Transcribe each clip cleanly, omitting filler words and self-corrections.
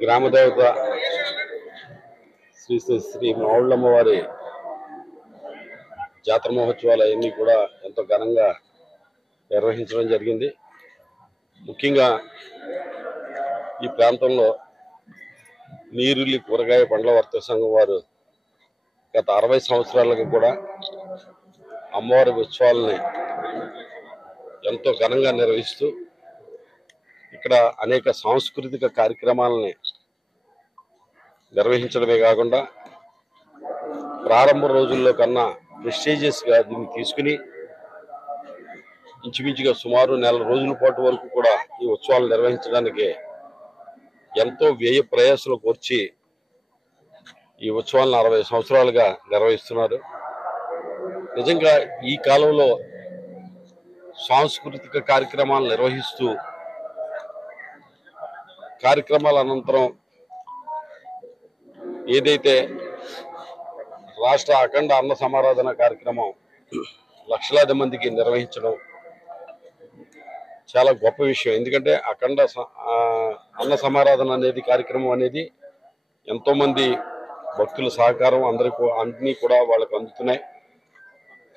గ్రామదేవత శ్రీ శ్రీ మావుళ్ళమ్మవారి జాతర మహోత్సవాలు అవన్నీ కూడా ఎంతో ఘనంగా నిర్వహించడం జరిగింది. ముఖ్యంగా ఈ ప్రాంతంలో నీరుల్లి కూరగాయ పండ్ల వర్తక సంఘం వారు గత 60 సంవత్సరాలుగా కూడా అమ్మవారి ఉత్సవాలని ఎంతో ఘనంగా నిర్వహిస్తూ ఇక్కడ అనేక సాంస్కృతిక కార్యక్రమాలని నిర్వహించడమే కాకుండా ప్రారంభ రోజుల్లో కన్నా ప్రెస్టీజియస్గా దీన్ని తీసుకుని ఇంచుమించుగా సుమారు నెల రోజుల పాటు వరకు కూడా ఈ ఉత్సవాలు నిర్వహించడానికి ఎంతో వ్యయ ప్రయాసాలు కోర్చి ఈ ఉత్సవాలను 60 సంవత్సరాలుగా నిర్వహిస్తున్నారు. నిజంగా ఈ కాలంలో సాంస్కృతిక కార్యక్రమాలు నిర్వహిస్తూ కార్యక్రమాల అనంతరం ఏదైతే రాష్ట్ర అఖండ అన్న సమారాధన కార్యక్రమం లక్షలాది మందికి నిర్వహించడం చాలా గొప్ప విషయం. ఎందుకంటే అన్న సమారాధన అనేది కార్యక్రమం అనేది ఎంతో మంది భక్తుల సహకారం అన్ని కూడా వాళ్ళకు అందుతున్నాయి.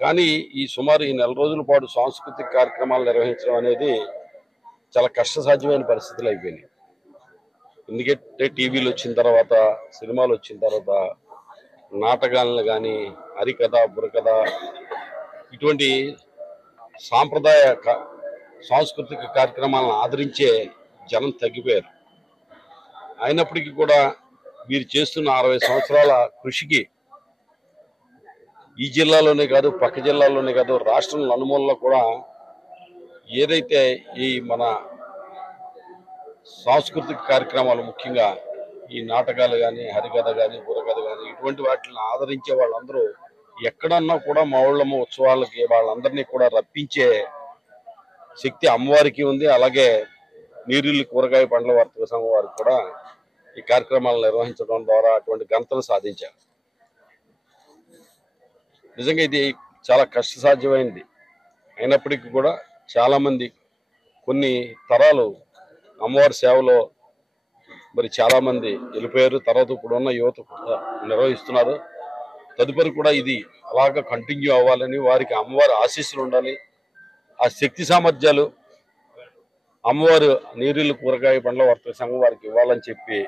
కానీ ఈ నెల రోజుల పాటు సాంస్కృతిక కార్యక్రమాలు నిర్వహించడం అనేది చాలా కష్టసాధ్యమైన పరిస్థితులు అయిపోయినాయి. ఎందుకంటే టీవీలు వచ్చిన తర్వాత, సినిమాలు వచ్చిన తర్వాత నాటకాలను కానీ, హరికథ, బుర్రకథ ఇటువంటి సాంస్కృతిక కార్యక్రమాలను ఆదరించే జనం తగ్గిపోయారు. అయినప్పటికీ కూడా వీరు చేస్తున్న 60 సంవత్సరాల కృషికి ఈ జిల్లాలోనే కాదు, పక్క జిల్లాలోనే కాదు, రాష్ట్రం నలుమూలలో కూడా ఏదైతే ఈ మన సాంస్కృతిక కార్యక్రమాలు, ముఖ్యంగా ఈ నాటకాలు కానీ, హరికథ కానీ, బుర్రకథ కానీ ఇటువంటి వాటిని ఆదరించే వాళ్ళందరూ ఎక్కడన్నా కూడా మా ఊళ్ళమ్మ ఉత్సవాలకి వాళ్ళందరినీ కూడా రప్పించే శక్తి అమ్మవారికి ఉంది. అలాగే నీరుల్లి కూరగాయ పండ్ల వర్తక సంఘం వారికి కూడా ఈ కార్యక్రమాలు నిర్వహించడం ద్వారా అటువంటి ఘనతను సాధించారు. నిజంగా ఇది చాలా కష్టసాధ్యమైంది. అయినప్పటికీ కూడా చాలామంది కొన్ని తరాలు అమ్మవారి సేవలో మరి చాలామంది వెళ్ళిపోయారు. తర్వాత ఇప్పుడున్న యువత నిర్వహిస్తున్నారు. తదుపరి కూడా ఇది అలాగా కంటిన్యూ అవ్వాలని, వారికి అమ్మవారి ఆశీస్సులు ఉండాలి. ఆ శక్తి సామర్థ్యాలు అమ్మవారు నీరుల్లి కూరగాయ పండ్ల వర్తక సంఘం వారికి ఇవ్వాలని చెప్పి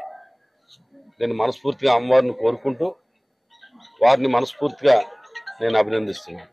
నేను మనస్ఫూర్తిగా అమ్మవారిని కోరుకుంటూ వారిని మనస్ఫూర్తిగా నేను అభినందిస్తున్నాను.